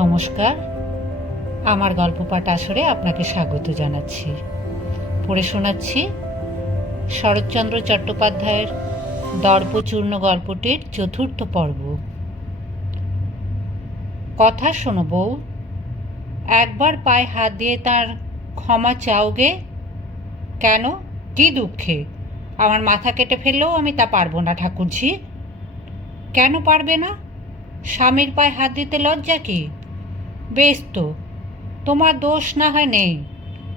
নমস্কার, আমার গল্প পাঠ আসরে আপনাকে স্বাগত জানাচ্ছি। পড়ে শোনাচ্ছি শরৎচন্দ্র চট্টোপাধ্যায়ের দর্পচূর্ণ গল্পটির চতুর্থ পর্ব। কথা শোনো বউ, একবার পায়ে হাত দিয়ে তার ক্ষমা চাওগে। কেন, কি দুঃখে? আমার মাথা কেটে ফেললেও আমি তা পারবো না ঠাকুরঝি। কেন পারবে না? স্বামীর পায়ে হাত দিতে লজ্জা কি? বেশ তো, তোমার দোষ না হয় নেই,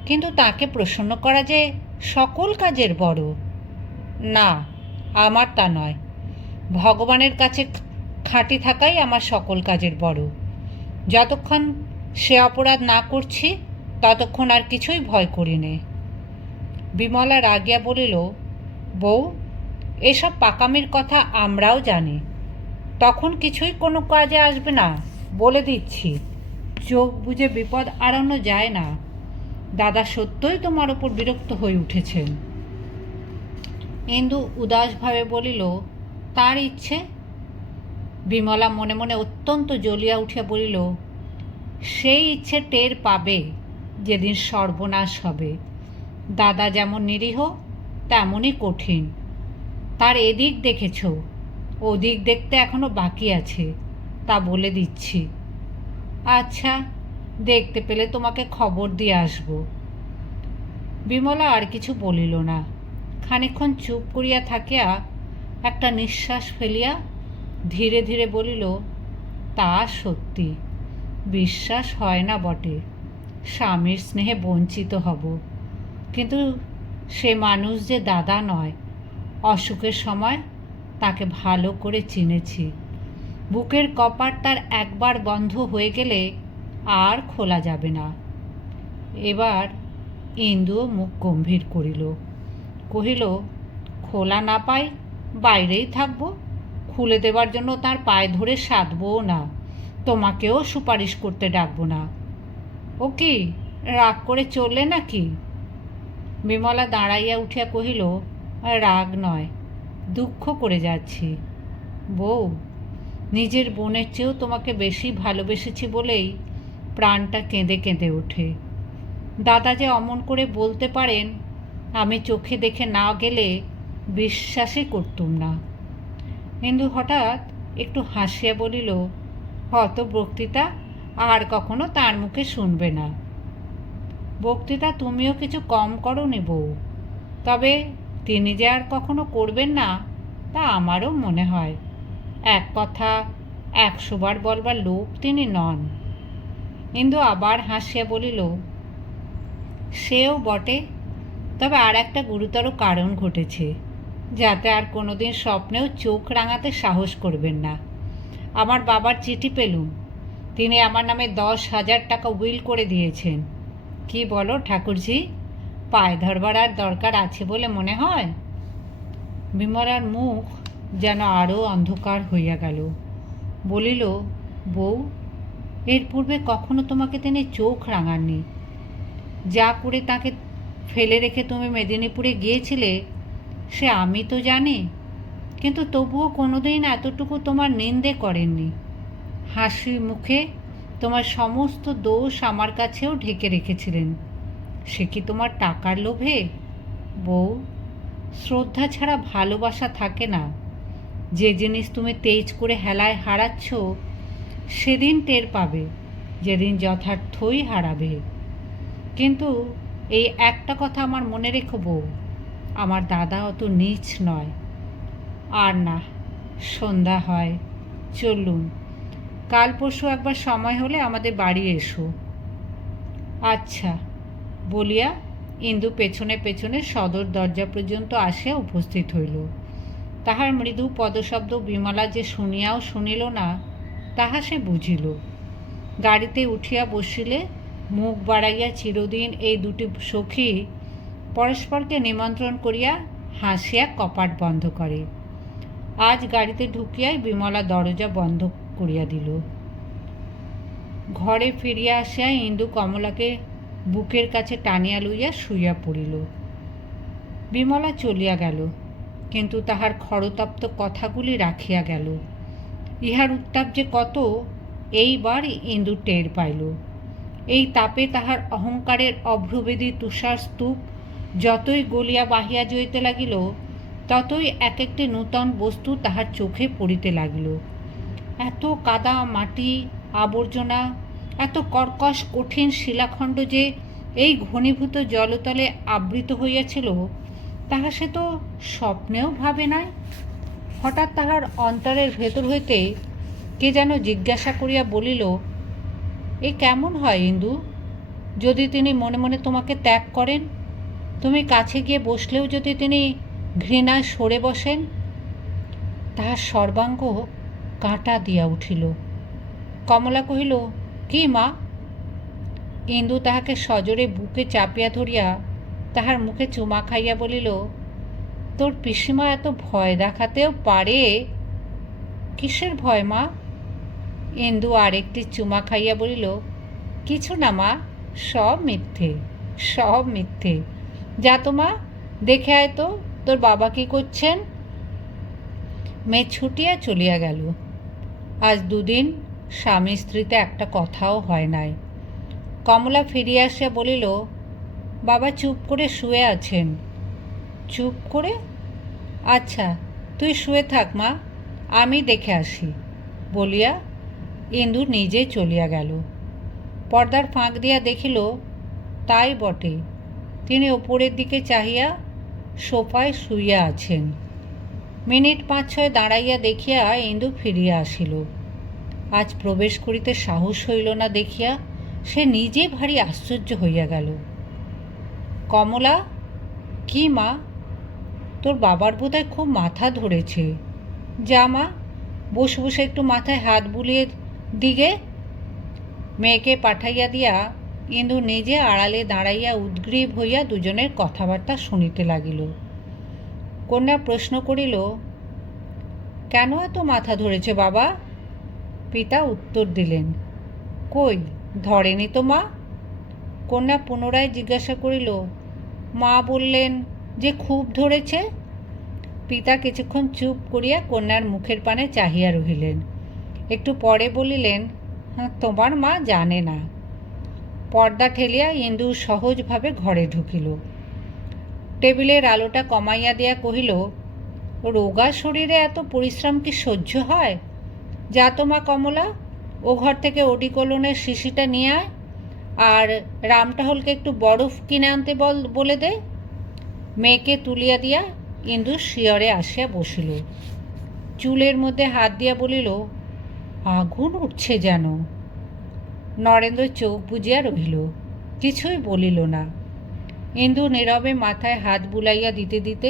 কিন্তু তাকে প্রসন্ন করা যে সকল কাজের বড়। না, আমার তা নয়। ভগবানের কাছে খাঁটি থাকাই আমার সকল কাজের বড়। যতক্ষণ সে অপরাধ না করছি ততক্ষণ আর কিছুই ভয় করি নে। বিমলা রাগিয়া বলিল, বউ, এসব পাকামির কথা আমরাও জানি, তখন কিছুই কোনো কাজে আসবে না, বলে দিচ্ছি। চোখ বুজে বিপদ এড়ানো যায় না। দাদা সত্যই তোমার ওপর বিরক্ত হয়ে উঠেছেন। ইন্দু উদাসভাবে বলিল, তার ইচ্ছে। বিমলা মনে মনে অত্যন্ত জ্বলিয়া উঠিয়া বলিল, সেই ইচ্ছে টের পাবে যেদিন সর্বনাশ হবে। দাদা যেমন নিরীহ তেমনই কঠিন। তার এদিক দেখেছ, ওদিক দেখতে এখনো বাকি আছে, তা বলে দিচ্ছি। আচ্ছা, দেখতে পেলে তোমাকে খবর দিয়ে আসব। বিমলা আর কিছু বলিল না। খানিকক্ষণ চুপ করিয়া থাকিয়া একটা নিঃশ্বাস ফেলিয়া ধীরে ধীরে বলিল, তা সত্যি, বিশ্বাস হয় না বটে। স্বামীর স্নেহে বঞ্চিত হব, কিন্তু সে মানুষ যে দাদা নয়। অসুখের সময় তাকে ভালো করে চিনেছি। বুকের কপাট তার একবার বন্ধ হয়ে গেলে আর খোলা যাবে না। এবার ইন্দুও মুখ গম্ভীর করিল, কহিল, খোলা না পাই বাইরেই থাকবো, খুলে দেবার জন্য তার পায়ে ধরে সাধবও না, তোমাকেও সুপারিশ করতে ডাকবো না। ও কি, রাগ করে চললে নাকি? বিমলা দাঁড়াইয়া উঠিয়া কহিল, রাগ নয়, দুঃখ করে যাচ্ছি। বউ, নিজের বোনের চেয়েও তোমাকে বেশি ভালোবেসেছি বলেই প্রাণটা কেঁদে কেঁদে ওঠে। দাদা যে অমন করে বলতে পারেন আমি চোখে দেখে না গেলে বিশ্বাসই করতুম না। কিন্তু হঠাৎ একটু হাসিয়া বলিল, হত বক্তৃতা আর কখনো তার মুখে শুনবে না। বক্তৃতা তুমিও কিছু কম করোনি বউ, তবে তিনি যে আর কখনো করবেন না তা আমারও মনে হয়। এক কথা 100 বার বলবার লোক তিনি নন। ইন্দু আবার হাসিয়া বলিল, সেও বটে, তবে আর একটা গুরুতর কারণ ঘটেছে, যাতে আর কোনোদিন স্বপ্নেও চোখ রাঙাতে সাহস করবেন না। আমার বাবার চিঠি পেলুম, তিনি আমার নামে 10,000 টাকা উইল করে দিয়েছেন। কি বলো ঠাকুরঝি, পায়ে ধরবার আর দরকার আছে বলে মনে হয়? বিমলার মুখ যেন আরও অন্ধকার হইয়া গেল। বলিল, বউ, এর পূর্বে কখনো তোমাকে তিনি চোখ রাঙাননি। যা করে তাকে ফেলে রেখে তুমি মেদিনীপুরে গিয়েছিলে সে আমি তো জানি, কিন্তু তবুও কোনোদিন এতটুকু তোমার নিন্দে করেননি। হাসি মুখে তোমার সমস্ত দোষ আমার কাছেও ঢেকে রেখেছিলেন। সে কি তোমার টাকার লোভে? বউ, শ্রদ্ধা ছাড়া ভালোবাসা থাকে না। যে জিনিস তুমি তেজ করে হেলায় হারাচ্ছ সেদিন টের পাবে যেদিন যথার্থই হারাবে। কিন্তু এই একটা কথা আমার মনে রেখো বউ, আমার দাদা অত নীচ নয়। আর না, সন্ধ্যা হয়, চলুন, কাল পরশু একবার সময় হলে আমাদের বাড়ি এসো। আচ্ছা, বলিয়া ইন্দু পেছনে পেছনে সদর দরজা পর্যন্ত আসিয়া উপস্থিত হইল। তাহার মৃদু পদশব্দ বিমলা যে শুনিয়াও শুনিল না তাহা সে বুঝিল। গাড়িতে উঠিয়া বসিলে মুখ বাড়াইয়া চিরদিন এই দুটি সখী পরস্পরকে নিমন্ত্রণ করিয়া হাসিয়া কপাট বন্ধ করে। আজ গাড়িতে ঢুকিয়াই বিমলা দরজা বন্ধ করিয়া দিল। ঘরে ফিরিয়া আসিয়া ইন্দু কমলাকে বুকের কাছে টানিয়া লইয়া শুইয়া পড়িল। বিমলা চলিয়া গেল, কিন্তু তাহার খরতপ্ত কথাগুলি রাখিয়া গেল। ইহার উত্তাপ যে কত এইবার ইন্দু টের পাইল। এই তাপে তাহার অহংকারের অভ্রভেদী তুষার স্তূপ যতই গলিয়া বাহিয়া যাইতে লাগিল, ততই এক একটি নূতন বস্তু তাহার চোখে পড়িতে লাগিল। এত কাদা মাটি আবর্জনা, এত কর্কশ কঠিন শিলাখণ্ড যে এই ঘনীভূত জলতলে আবৃত হইয়াছিল, তাহা সে তো স্বপ্নেও ভাবে নাই। হঠাৎ তাহার অন্তরের ভেতর হইতে কে যেন জিজ্ঞাসা করিয়া বলিল, এ কেমন হয় ইন্দু, যদি তিনি মনে মনে তোমাকে ত্যাগ করেন? তুমি কাছে গিয়ে বসলেও যদি তিনি ঘৃণায় সরে বসেন? তাহার সর্বাঙ্গ কাঁটা দিয়া উঠিল। কমলা কহিল, কি মা? ইন্দু তাহাকে সজোরে বুকে চাপিয়া ধরিয়া তাহার মুখে চুমা খাইয়া বলিল, তোর পিসিমা এত ভয় দেখাতেও পারে? কিসের ভয় মা? ইন্দু আরেকটি চুমা খাইয়া বলিল, কিছু না মা, সব মিথ্যে, সব মিথ্যে। যা তো মা, দেখে আয় তো তোর বাবা কি করছেন। মেয়ে ছুটিয়া চলিয়া গেল। আজ দুদিন স্বামী স্ত্রীতে একটা কথাও হয় নাই। কমলা ফিরিয়া আসিয়া বলিল, বাবা চুপ করে শুয়ে আছেন। চুপ করে? আচ্ছা, তুই শুয়ে থাক মা, আমি দেখে আসি বলিয়া ইন্দু নিজে চলিয়া গেল। পর্দার ফাঁক দিয়া দেখিল, তাই বটে, তিনি ওপরের দিকে চাহিয়া সোফায় শুইয়া আছেন। মিনিট 5-6 দাঁড়াইয়া দেখিয়া ইন্দু ফিরিয়া আসিল। আজ প্রবেশ করিতে সাহস হইল না দেখিয়া সে নিজে ভারী আশ্চর্য হইয়া গেল। কমলা, কি মা, তোর বাবার বোধহয় খুব মাথা ধরেছে। যা মা, বসে বসে একটু মাথায় হাত বুলিয়ে দিগে। মেয়েকে পাঠাইয়া দিয়া ইন্দু নিজে আড়ালে দাঁড়াইয়া উদ্গ্রীব হইয়া দুজনের কথাবার্তা শুনিতে লাগিল। কন্যা প্রশ্ন করিল, কেন এত মাথা ধরেছে বাবা? পিতা উত্তর দিলেন, কই ধরেনি তো মা। কন্যা পুনরায় জিজ্ঞাসা করিল, মা বললেন যে খুব ধরেছে। পিতা কিছুক্ষণ চুপ করিয়া কন্যার মুখের পানে চাহিয়া রহিলেন। একটু পরে বলিলেন, তোমার মা জানে না। পর্দা ঠেলিয়া ইন্দু সহজভাবে ঘরে ঢুকিল। টেবিলের আলোটা কমাইয়া দিয়া কহিল, রোগা শরীরে এত পরিশ্রম কি সহ্য হয়? যা তো মা কমলা, ও ঘর থেকে ওডিকলনের শিশিটা নিয়ে আয়, আর রামটাহলকে একটু বরফ কিনে আনতে বলে দে। মেয়েকে তুলিয়া দিয়া ইন্দু শিয়রে আসিয়া বসিল। চুলের মধ্যে হাত দিয়া বলিল, আগুন উঠছে যেন। নরেন্দ্র চোখ বুজিয়া রহিল, কিছুই বলিল না। ইন্দু নীরবে মাথায় হাত বুলাইয়া দিতে দিতে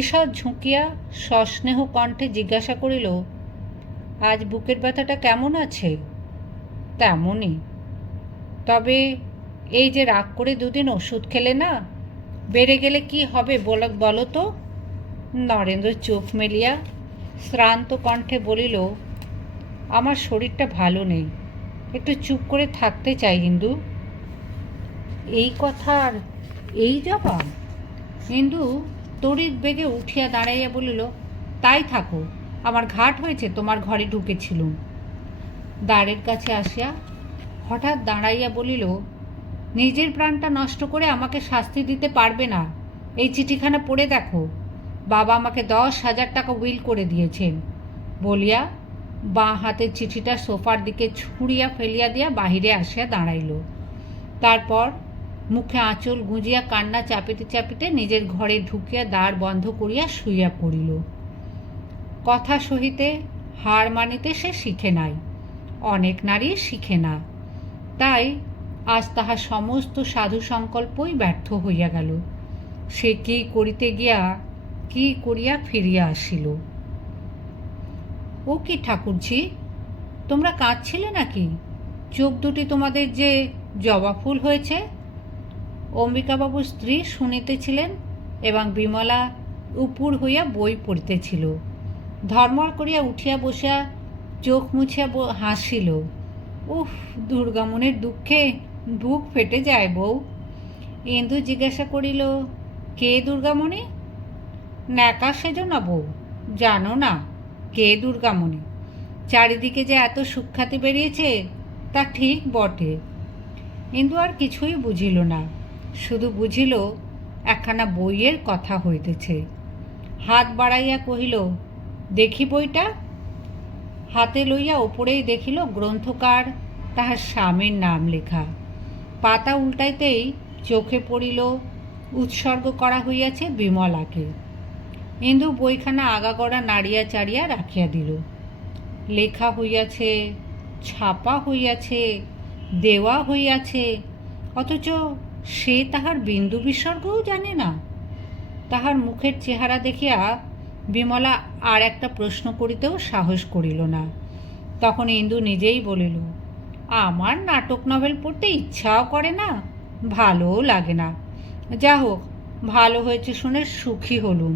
ঈষৎ ঝুঁকিয়া সস্নেহ কণ্ঠে জিজ্ঞাসা করিল, আজ বুকের ব্যথাটা কেমন আছে? তেমনই। তবে এই যে রাগ করে দুদিন ওষুধ খেলে না, বেড়ে গেলে কি হবে বলো তো? নরেন্দ্র চোখ মেলিয়া শ্রান্ত কণ্ঠে বলিল, আমার শরীরটা ভালো নেই, একটু চুপ করে থাকতে চাই ইন্দু। এই কথার এই জবাব? ইন্দু তড়িৎ বেগে উঠিয়া দাঁড়াইয়া বলিল, তাই থাকো, আমার ঘাট হয়েছে তোমার ঘরে ঢুকেছিলুম। দ্বারের কাছে আসিয়া হঠাৎ দাঁড়াইয়া বলিল, নিজের প্রাণটা নষ্ট করে আমাকে শাস্তি দিতে পারবে না। এই চিঠিখানা পড়ে দেখো, বাবা আমাকে 10,000 টাকা উইল করে দিয়েছেন বলিয়া বাঁ হাতের চিঠিটা সোফার দিকে ছুঁড়িয়া ফেলিয়া দিয়া বাহিরে আসিয়া দাঁড়াইল। তারপর মুখে আঁচল গুঁজিয়া কান্না চাপিতে চাপিতে নিজের ঘরে ঢুকিয়া দ্বার বন্ধ করিয়া শুইয়া পড়িল। কথা সহিতে হার মানিতে সে শিখে নাই, অনেক নারী শিখে না। তাই আজ তাহার সমস্ত সাধু সংকল্পই ব্যর্থ হইয়া গেল। সে কি করিতে গিয়া কি করিয়া ফিরিয়া আসিল। ও কি ঠাকুরজি, তোমরা কাঁদছিলে নাকি? চোখ দুটি তোমাদের যে জবা ফুল হয়েছে। অম্বিকাবাবুর স্ত্রী শুনিতেছিলেন এবং বিমলা উপুর হইয়া বই পড়িতেছিল। ধর্মর করিয়া উঠিয়া বসিয়া চোখ মুছিয়া হাসিল। উফ, দুর্গামণির দুঃখে বুক ফেটে যায় বউ। ইন্দু জিজ্ঞাসা করিল, কে দুর্গামণি? ন্যাকা সেজো না বউ, জানো না কে দুর্গামণি? চারিদিকে যে এত সুখ্যাতি বেরিয়েছে তা ঠিক বটে। ইন্দু আর কিছুই বুঝিল না, শুধু বুঝিল একখানা বইয়ের কথা হইতেছে। হাত বাড়াইয়া কহিল, দেখি বইটা। হাতে লইয়া ওপরেই দেখিল গ্রন্থকার তাহার স্বামীর নাম লেখা। পাতা উল্টাইতেই চোখে পড়িল উৎসর্গ করা হইয়াছে বিমলাকে। ইন্দু বইখানা আগাগড়া নাড়িয়া চাড়িয়া রাখিয়া দিল। লেখা হইয়াছে, ছাপা হইয়াছে, দেওয়া হইয়াছে, অথচ সে তাহার বিন্দু বিসর্গও জানে না। তাহার মুখের চেহারা দেখিয়া বিমলা আর একটা প্রশ্ন করিতেও সাহস করিল না। তখন ইন্দু নিজেই বলিল, আমার নাটক নভেল পড়তে ইচ্ছাও করে না, ভালোও লাগে না। যা হোক, ভালো হয়েছে শুনে সুখী হলুম।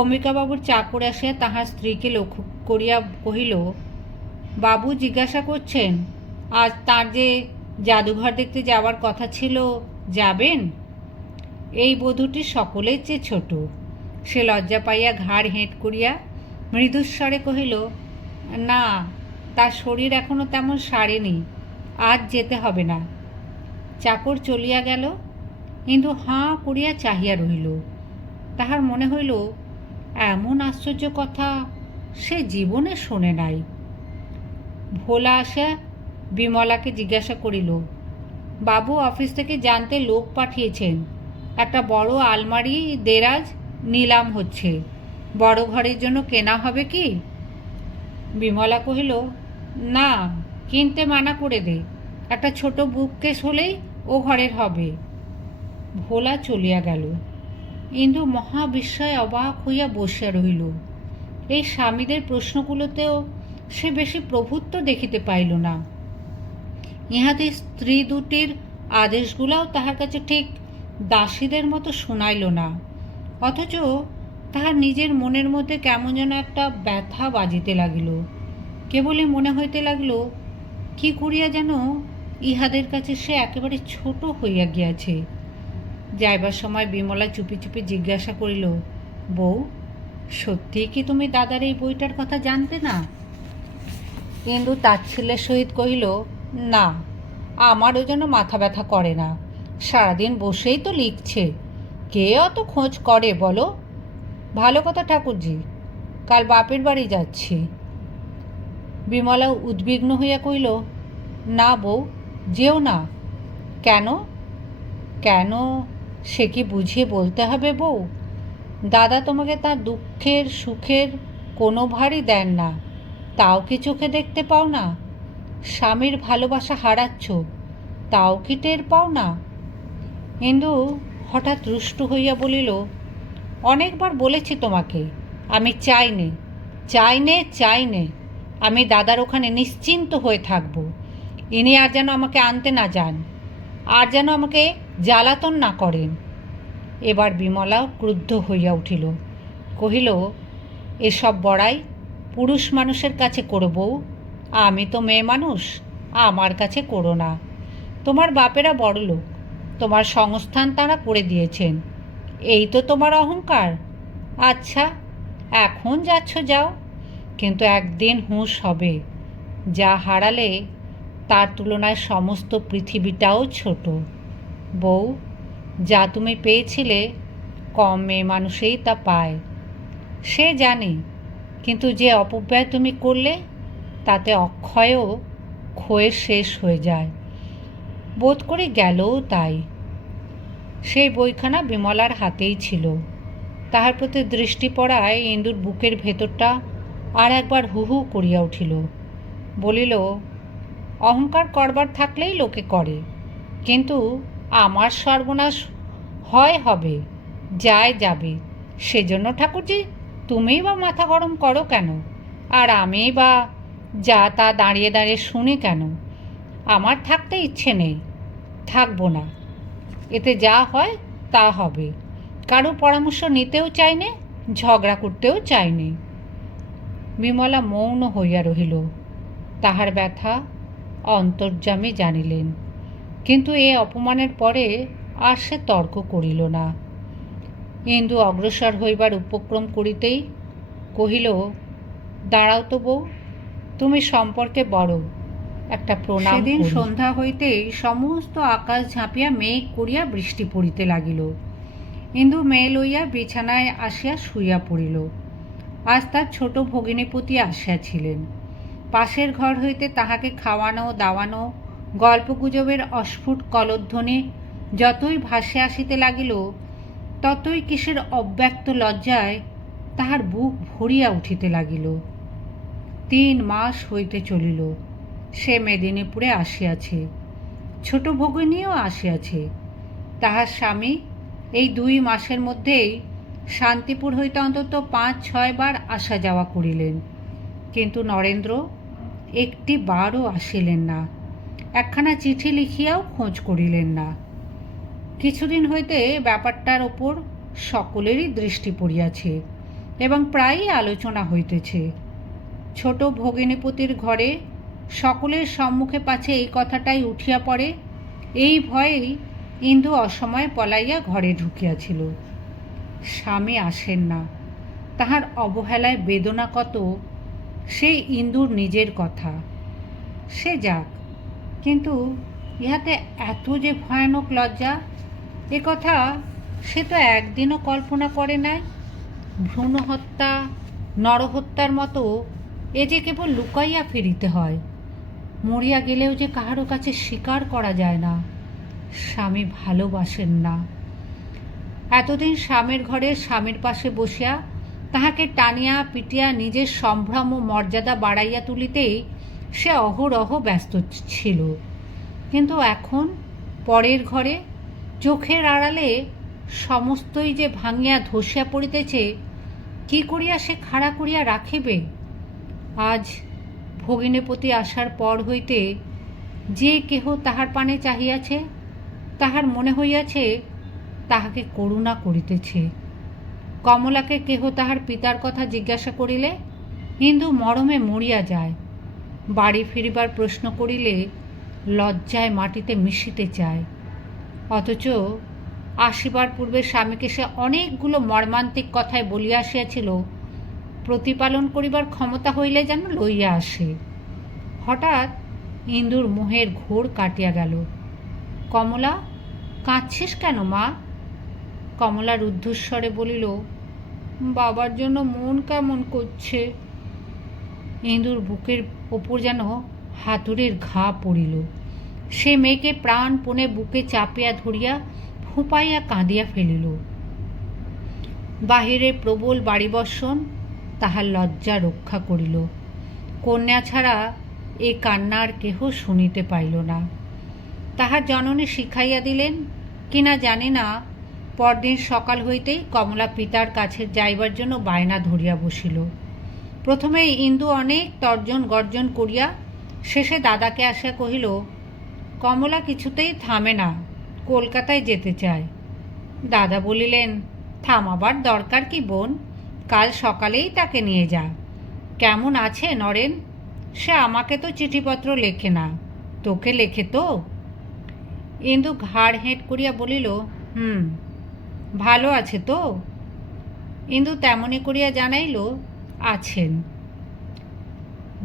অম্বিকাবাবুর চাকর আসিয়া তাহার স্ত্রীকে লক্ষ্য করিয়া কহিল, বাবু জিজ্ঞাসা করছেন আজ তাঁর যে জাদুঘর দেখতে যাওয়ার কথা ছিল, যাবেন? এই বধূটি সকলের চেয়ে ছোট। সে লজ্জা পাইয়া ঘাড় হেঁট করিয়া মৃদুস্বরে কহিল, না, তার শরীর এখনো তেমন সারেনি, আজ যেতে হবে না। চাকর চলিয়া গেল। কিন্তু হাঁ করিয়া চাহিয়া রহিল। তাহার মনে হইল এমন আশ্চর্য কথা সে জীবনে শোনে নাই। ভোলা আসিয়া বিমলাকে জিজ্ঞাসা করিল, বাবু অফিস থেকে জানতে লোক পাঠিয়েছেন, একটা বড় আলমারি দেরাজ নিলাম হচ্ছে, বড় ঘরের জন্য কেনা হবে কি? বিমলা কহিল, না, কিনতে মানা করে দে, একটা ছোট বুককেস হলেই ও ঘরের হবে। ভোলা চলিয়া গেল। ইন্দু মহাবিস্ময়ে অবাক হইয়া বসিয়া রহিল। এই স্বামীদের প্রশ্নগুলোতেও সে বেশি প্রভুত্ব দেখিতে পাইল না। ইহাতে স্ত্রী দুটির আদেশগুলাও তাহার কাছে ঠিক দাসীদের মতো শোনাইল না। অথচ তাহার নিজের মনের মধ্যে কেমন যেন একটা ব্যথা বাজিতে লাগিল। কেবলই মনে হইতে লাগিল, কি করিয়া যেন ইহাদের কাছে সে একেবারে ছোট হইয়া গিয়াছে। যাইবার সময় বিমলা চুপি চুপি জিজ্ঞাসা করিল, বউ, সত্যিই কি তুমি দাদার এই বইটার কথা জানতে না? কিন্তু তাচ্ছিল্যের সহিত কহিল, না, আমারও যেন মাথা ব্যথা করে না, সারাদিন বসেই তো লিখছে, কে অত খোঁজ করে বলো? ভালো কথা ঠাকুরজি, কাল বাপের বাড়ি যাচ্ছি। বিমলা উদ্বিগ্ন হইয়া কহিল, না বউ, যেও না। কেন? কেন সে কি বুঝিয়ে বলতে হবে বউ? দাদা তোমাকে তার দুঃখের সুখের কোনো ভারই দেন না, তাও কি চোখে দেখতে পাও না? স্বামীর ভালোবাসা হারাচ্ছ, তাও কি টের পাও না? ইন্দু হঠাৎ রুষ্ট হইয়া বলিল, অনেকবার বলেছি তোমাকে, আমি চাই নে, আমি দাদার ওখানে নিশ্চিন্ত হয়ে থাকব। ইনি আর যেন আমাকে আনতে না যান, আর যেন আমাকে জ্বালাতন না করেন। এবার বিমলাও ক্রুদ্ধ হইয়া উঠিল। কহিল, এসব বড়াই পুরুষ মানুষের কাছে করব, আমি তো মেয়ে মানুষ, আমার কাছে করো না। তোমার বাপেরা বড়লোক, তোমার সংস্থান তারা করে দিয়েছেন, এই তো তোমার অহংকার। আচ্ছা, এখন যাচ্ছ যাও, কিন্তু একদিন হুঁশ হবে, যা হারালে তার তুলনায় সমস্ত পৃথিবীটাও ছোট। বউ, যা তুমি পেয়েছিলে কম মেয়ে মানুষেই তা পায়, সে জানি, কিন্তু যে অপব্যয় তুমি করলে তাতে অক্ষয়ও ক্ষয়ে শেষ হয়ে যায়। বোধ করি গেলও তাই। সেই বইখানা বিমলার হাতেই ছিল। তাহার প্রতি দৃষ্টি পড়ায় ইন্দুর বুকের ভেতরটা আর একবার হু হু করিয়া উঠিল। বলিল, অহংকার করবার থাকলেই লোকে করে, কিন্তু আমার সর্বনাশ হয় হবে, যায় যাবে, সেজন্য ঠাকুরজি তুমিই বা মাথা গরম করো কেন? আর আমি বা যা তা দাঁড়িয়ে দাঁড়িয়ে শুনি কেন? আমার থাকতে ইচ্ছে নেই, থাকবো না। এতে যা হয় তা হবে, কারো পরামর্শ নিতেও চাই নে, ঝগড়া করতেও চাই নে। বিমলা মৌন হইয়া রহিল। তাহার ব্যথা অন্তর্যামী জানিলেন, কিন্তু এ অপমানের পরে আর সে তর্ক করিল না। ইন্দু অগ্রসর হইবার উপক্রম করিতেই কহিল, দাঁড়াও তো বউ, তুমি সম্পর্কে বড়, একটা প্রণাম। সেদিন সন্ধ্যা হইতেই সমস্ত আকাশ ঝাঁপিয়া মেঘ করিয়া বৃষ্টি পড়িতে লাগিল। ইন্দু মেয়ে লইয়া বিছানায় আসিয়া শুইয়া পড়িল। আজ তার ছোট ভগিনীপতি আসিয়াছিলেন। পাশের ঘর হইতে তাহাকে খাওয়ানো দাওয়ানো গল্পগুজবের অস্ফুট কলধ্বনি যতই ভাসে আসিতে লাগিল, ততই কিসের অব্যক্ত লজ্জায় তাহার বুক ভরিয়া উঠিতে লাগিল। 3 মাস হইতে চলিল সে মেদিনীপুরে আসিয়াছে, ছোট ভগিনীও আসিয়াছে। তাহার স্বামী এই 2 মাসের মধ্যেই শান্তিপুর হইতে অন্তত 5-6 বার আসা যাওয়া করিলেন, কিন্তু নরেন্দ্র একটি বারও আসিলেন না, একখানা চিঠি লিখিয়াও খোঁজ করিলেন না। কিছুদিন হইতে ব্যাপারটার ওপর সকলেরই দৃষ্টি পড়িয়াছে এবং প্রায়ই আলোচনা হইতেছে। ছোট ভগিনীপতির ঘরে সকলের সম্মুখে পাছে এই কথাটাই উঠিয়া পড়ে, এই ভয়েই ইন্দু অসময়ে পলাইয়া ঘরে ঢুকিয়াছিল। স্বামী আসেন না, তাহার অবহেলায় বেদনা কত সেই ইন্দুর নিজের কথা। সে যাক, কিন্তু ইহাতে এত যে ভয়ানক লজ্জা, এ কথা সে তো একদিনও কল্পনা করে নাই। ভ্রূণ হত্যা, নরহত্যার মতো এ যে কেবল লুকাইয়া ফিরিতে হয়, মরিয়া গেলেও যে কাহারও কাছে স্বীকার করা যায় না স্বামী ভালোবাসেন না। এতদিন স্বামীর ঘরে স্বামীর পাশে বসিয়া তাহাকে টানিয়া পিটিয়া নিজের সম্ভ্রম ও মর্যাদা বাড়াইয়া তুলিতেই সে অহরহ ব্যস্ত ছিল, কিন্তু এখন পরের ঘরে চোখের আড়ালে সমস্তই যে ভাঙিয়া ধসিয়া পড়িতেছে, কি করিয়া সে খাড়া করিয়া রাখিবে? আজ ভগিনীপতি আসার পর হইতে যে কেহ তাহার পানে চাহিয়াছে, তাহার মনে হইয়াছে তাহাকে করুণা করিতেছে। কমলাকে কেহ তাহার পিতার কথা জিজ্ঞাসা করিলে ইন্দু মরমে মরিয়া যায়, বাড়ি ফিরিবার প্রশ্ন করিলে লজ্জায় মাটিতে মিশিতে চায়। অথচ আসিবার পূর্বে স্বামীকে সে অনেকগুলো মর্মান্তিক কথায় বলিয়া আসিয়াছিল, প্রতিপালন করিবার ক্ষমতা হইলে যেন লইয়া আসে। হঠাৎ ইন্দুর মোহের ঘোর কাটিয়া গেল। কমলা, কাঁদছিস কেন মা? কমলা রুদ্ধস্বরে বলিল, বাবার জন্য মন কেমন করছে। ইন্দুর বুকের ওপর যেন হাতুড়ির ঘা পড়িল। সে মেয়েকে প্রাণপণে বুকে চাপিয়া ধরিয়া ফুপাইয়া কাঁদিয়া ফেলিল। বাহিরের প্রবল বাড়িবর্ষণ তাহার লজ্জা রক্ষা করিল। কন্যা ছাড়া এ কান্নার কেহ শুনিতে পাইল না। তাহার জননী শিখাইয়া দিলেন কিনা জানি না, পরদিন সকাল হইতেই কমলা পিতার কাছে যাইবার জন্য বায়না ধরিয়া বসিল। প্রথমে ইন্দু অনেক তর্জন গর্জন করিয়া শেষে দাদাকে আসিয়া কহিল, কমলা কিছুতেই থামে না, কলকাতায় যেতে চায়। দাদা বলিলেন, থামাবার দরকার কি বোন, কাল সকালেই তাকে নিয়ে যা। কেমন আছে নরেন? সে আমাকে তো চিঠিপত্র লেখে না, তোকে লেখে তো? ইন্দু ঘাড় হেঁট করিয়া বলিল, ভালো আছে তো? ইন্দু তেমনি করিয়া জানাইল, আছেন।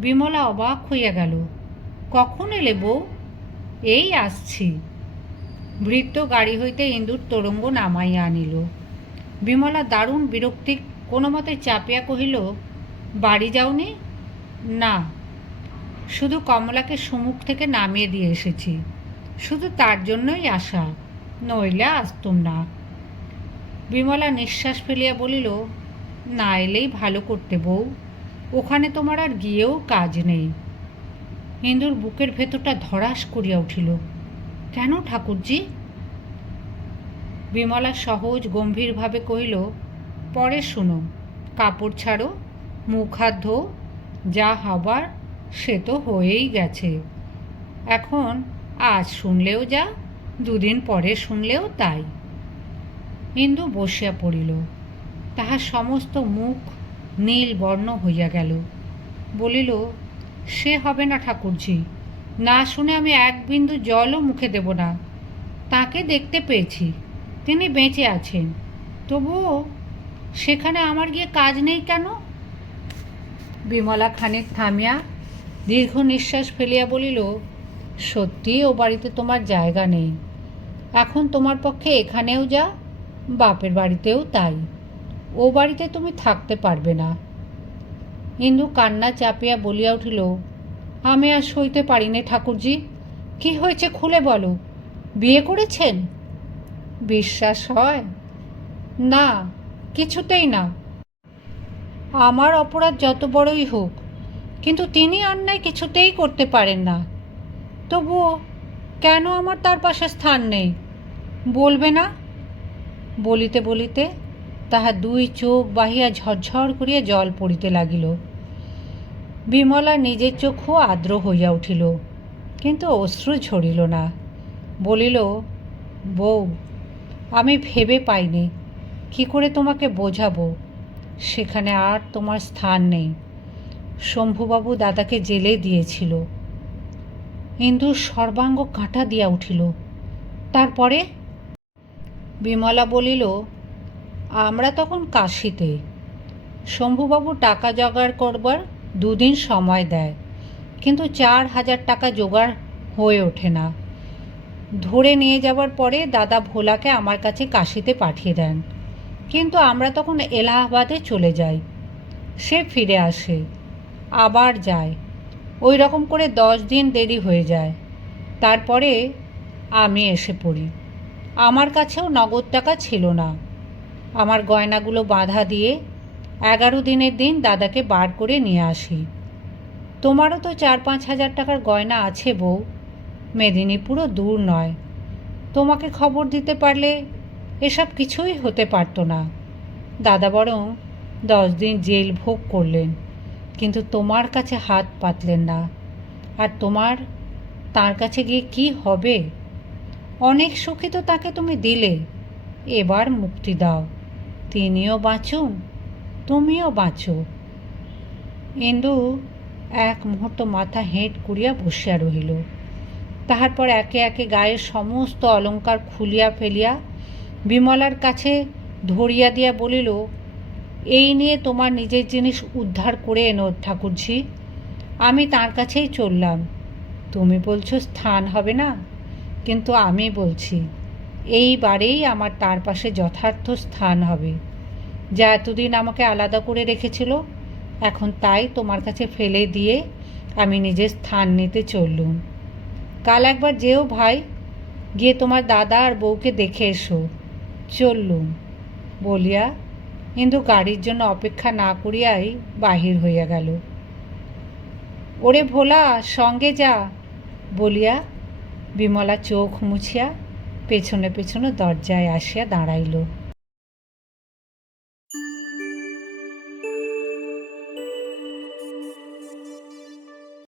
বিমলা অবাক হইয়া গেল। কখন এলে বউ? এই আসছি। ভৃত্য গাড়ি হইতে ইন্দুর তোরঙ্গ নামাইয়া আনিল। বিমলা দারুণ বিরক্তি কোনো মতে চাপিয়া কহিল, বাড়ি যাওনি? না, শুধু কমলাকে সুমুখ থেকে নামিয়ে দিয়ে এসেছি, শুধু তার জন্যই আসা, নইলে আসতুম না। বিমলা নিঃশ্বাস ফেলিয়া বলিল, না এলেই ভালো করতে বউ, ওখানে তোমার আর গিয়েও কাজ নেই। ইন্দুর বুকের ভেতরটা ধড়াস করিয়া উঠিল। কেন ঠাকুরজি? বিমলা সহজ গম্ভীরভাবে কহিল, পরে শুনো, কাপড় ছাড়ো, মুখ হাত ধো, যা হবার সে তো হয়েই গেছে। এখন আজ শুনলেও যা, 2 দিন পরে শুনলেও তাই। ইন্দু বসিয়া পড়িল। তাহার সমস্ত মুখ নীল বর্ণ হইয়া গেল। বলিল, সে হবে না ঠাকুরজি, না শুনে আমি 1 বিন্দু জলও মুখে দেব না। তাকে দেখতে পেয়েছি, তিনি বেঁচে আছেন, তবুও সেখানে আমার গিয়ে কাজ নেই কেন? বিমলা খানিক থামিয়া দীর্ঘ নিঃশ্বাস ফেলিয়া বলিল, সত্যিই ও বাড়িতে তোমার জায়গা নেই। এখন তোমার পক্ষে এখানেও যা, বাপের বাড়িতেও তাই। ও বাড়িতে তুমি থাকতে পারবে না। ইন্দু কান্না চাপিয়া বলিয়া উঠিল, আমি আর সইতে পারি নে ঠাকুরজি। কি হয়েছে খুলে বলো। বিয়ে করেছেন? বিশ্বাস হয় না, কিছুতেই না। আমার অপরাধ যত বড়ই হোক, কিন্তু তিনি অন্যায় কিছুতেই করতে পারেন না। তবুও কেন আমার তার পাশে স্থান নেই বলবে না? বলিতে বলিতে তাহার দুই চোখ বাহিয়া ঝরঝর করিয়া জল পড়িতে লাগিল। বিমলা নিজের চক্ষু আর্দ্র হইয়া উঠিল, কিন্তু অশ্রু ঝরিল না। বলিল, বউ, আমি ভেবে পাইনি কি করে তোমাকে বোঝাবো। সেখানে আর তোমার স্থান নেই। শম্ভুবাবু দাদাকে জেলে দিয়েছিল। ইন্দুর সর্বাঙ্গ কাঁটা দিয়া উঠিল। তারপরে? বিমলা বলিল, আমরা তখন কাশিতে। শম্ভুবাবু টাকা জোগাড় করবার 2 দিন সময় দেয়, কিন্তু 4,000 টাকা জোগাড় হয়ে ওঠে না। ধরে নিয়ে যাবার পরে দাদা ভোলাকে আমার কাছে কাশিতে পাঠিয়ে দেন, কিন্তু আমরা তখন এলাহাবাদে চলে যাই। সে ফিরে আসে, আবার যায়। ওই রকম করে 10 দিন দেরি হয়ে যায়। তারপরে আমি এসে পড়ি। আমার কাছেও নগদ টাকা ছিল না। আমার গয়নাগুলো বাঁধা দিয়ে 11 দিনের দিন দাদাকে বার করে নিয়ে আসি। তোমারও তো 4-5 হাজার টাকার গয়না আছে বউ। মেদিনীপুরও দূর নয়। তোমাকে খবর দিতে পারলে এসব কিছুই হতে পারত না। দাদা বরং 10 দিন জেল ভোগ করলেন, কিন্তু তোমার কাছে হাত পাতলেন না। আর তোমার তার কাছে গিয়ে কি হবে? অনেক সুখী তো তাকে তুমি দিলে। এবার মুক্তি দাও। তিনিও বাঁচুন, তুমিও বাঁচো। ইন্দু এক মুহূর্ত মাথা হেঁট করিয়া বসিয়া রহিল। তাহার পর একে একে গায়ের সমস্ত অলঙ্কার খুলিয়া ফেলিয়া বিমলার কাছে ধরিয়া দিয়া বলিল, এই নিয়ে তোমার নিজের জিনিস উদ্ধার করে এনো ঠাকুরঝি। আমি তার কাছেই চললাম। তুমি বলছো স্থান হবে না, কিন্তু আমি বলছি এইবারেই আমার তার পাশে যথার্থ স্থান হবে। যা এতদিন আমাকে আলাদা করে রেখেছিল, এখন তাই তোমার কাছে ফেলে দিয়ে আমি নিজের স্থান নিতে চললুম। কাল একবার যেও ভাই, গিয়ে তোমার দাদা আর বউকে দেখে এসো। চললুম বলিয়া ইন্দু গাড়ির জন্য অপেক্ষা না করিয়াই বাহির হইয়া গেল। ওরে ভোলা, সঙ্গে যা বলিয়া বিমলা চোখ মুছিয়া পেছনে পেছনে দরজায় আসিয়া দাঁড়াইল।